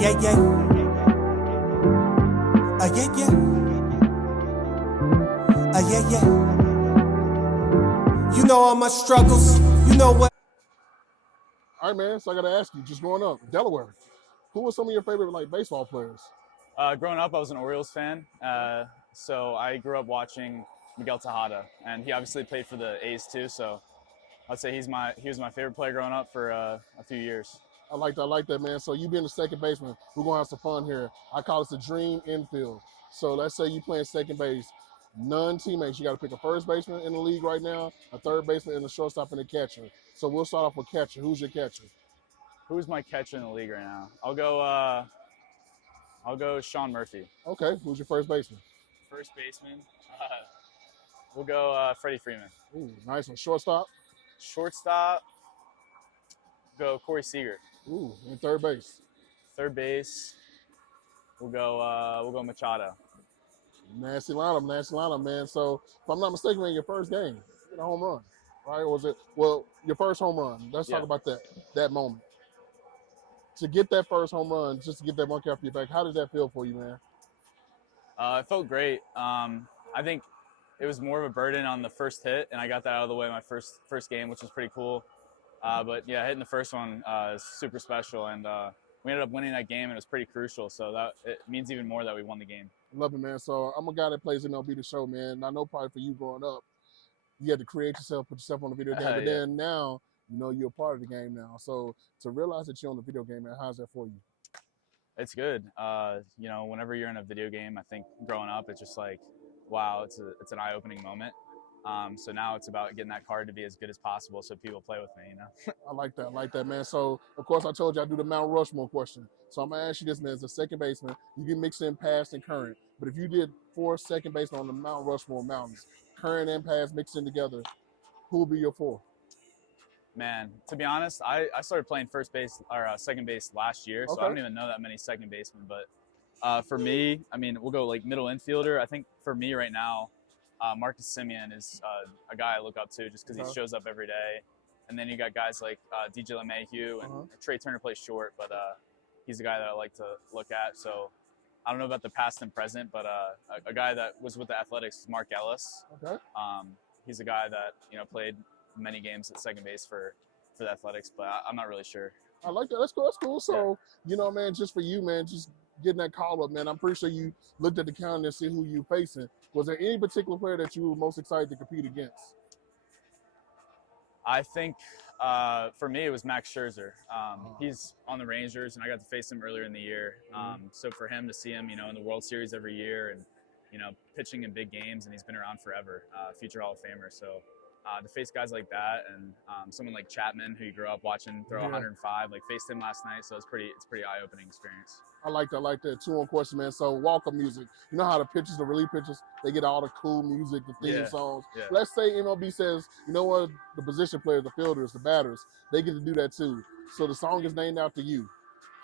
yeah, yeah. Yeah, yeah. Yeah, yeah. You know all my struggles. You know what? All right, man. So I got to ask you, just growing up, Delaware, who were some of your favorite baseball players? Growing up, I was an Orioles fan, so I grew up watching Miguel Tejada, and he obviously played for the A's too. So I'd say he was my favorite player growing up for a few years. I like that, man. So you being the second baseman, we're gonna have some fun here. I call this the dream infield. So let's say you playing second base, none teammates. You got to pick a first baseman in the league right now, a third baseman, and a shortstop and a catcher. So we'll start off with catcher. Who's your catcher? Who's my catcher in the league right now? I'll go Sean Murphy. Okay. Who's your first baseman? First baseman, we'll go Freddie Freeman. Ooh, nice one. Shortstop. Shortstop, go Corey Seager. Ooh, and third base. Third base, we'll go Machado. Nasty lineup, man. So if I'm not mistaken, man, your first game, you get a home run, right? Or was it your first home run? Let's talk about that moment. To get that first home run, just to get that monkey off your back, how did that feel for you, man? It felt great. I think it was more of a burden on the first hit, and I got that out of the way my first game, which was pretty cool. But yeah, hitting the first one is super special, and we ended up winning that game, and it was pretty crucial. So it means even more that we won the game. Love it, man. So I'm a guy that plays MLB The Show, man. And I know probably for you growing up, you had to create yourself, put yourself on the video game. But then now, you're a part of the game now. So to realize that you're on the video game, man, how's that for you? It's good. Whenever you're in a video game, I think growing up, it's just like, wow, it's an eye-opening moment. So now it's about getting that card to be as good as possible so people play with me, I like that, man. So, of course, I told you I do the Mount Rushmore question. So I'm going to ask you this, man. As a second baseman, you can mix in past and current. But if you did 4 second basemen on the Mount Rushmore mountains, current and past mixed in together, who would be your 4? Man, to be honest, I started playing first base or second base last year, so I don't even know that many second basemen. But for me, I mean, we'll go like middle infielder. I think for me right now, Marcus Semien is a guy I look up to just because he shows up every day. And then you got guys like DJ LeMahieu and Trey Turner plays short, but he's a guy that I like to look at. So I don't know about the past and present, but a guy that was with the Athletics is Mark Ellis. Okay. He's a guy that played many games at second base for the Athletics, but I'm not really sure. I like that. That's cool. So, man, just for you, man, just getting that call up, man, I'm pretty sure you looked at the calendar and see who you facing. Was there any particular player that you were most excited to compete against? I think for me it was Max Scherzer. He's on the Rangers, and I got to face him earlier in the year. So for him to see him, in the World Series every year, and pitching in big games, and he's been around forever, future Hall of Famer. So to face guys like that, and someone like Chapman, who you grew up watching throw 105, faced him last night. So it's pretty eye-opening experience. I like that. 2-on question, man. So walk-up music. You know how the pitchers, the relief pitchers, they get all the cool music, the theme songs. Yeah. Let's say MLB says, you know what, the position players, the fielders, the batters, they get to do that too. So the song is named after you.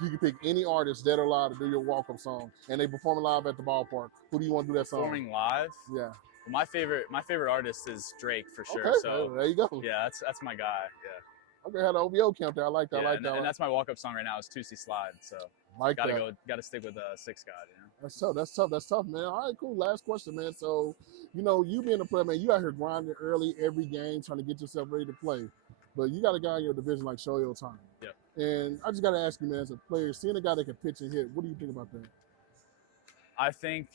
You can pick any artist dead or alive to do your walk-up song, and they perform live at the ballpark. Who do you want to do that song? Performing live? Yeah. Well, my favorite artist is Drake for sure. Okay, so there you go. Yeah, that's my guy. Yeah. Okay, had an OVO count there. I like that. And that's my walk-up song right now is 2C Slide. So gotta stick with Six God. That's tough, man. All right, cool. Last question, man. So, you being a player, man, you out here grinding early every game, trying to get yourself ready to play. But you got a guy in your division like Shohei Ohtani. Yeah. And I just got to ask you, man, as a player, seeing a guy that can pitch and hit, what do you think about that? I think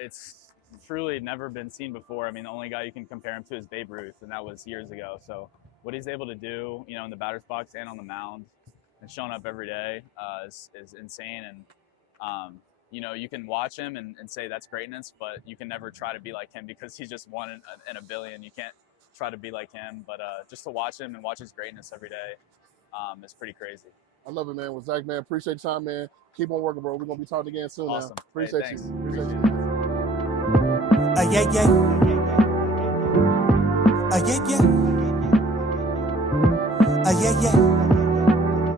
it's truly never been seen before. I mean, the only guy you can compare him to is Babe Ruth, and that was years ago. So what he's able to do, in the batter's box and on the mound and showing up every day is insane. And, you can watch him and say that's greatness, but you can never try to be like him because he's just one in a billion. You can't try to be like him, but just to watch him and watch his greatness every day is pretty crazy. I love it, man. Well, Zach, man, appreciate your time, man. Keep on working, bro. We're going to be talking again soon. Awesome. Now. Appreciate Hey, you. Appreciate you. Yeah, yeah. Yeah, yeah. Yeah, yeah.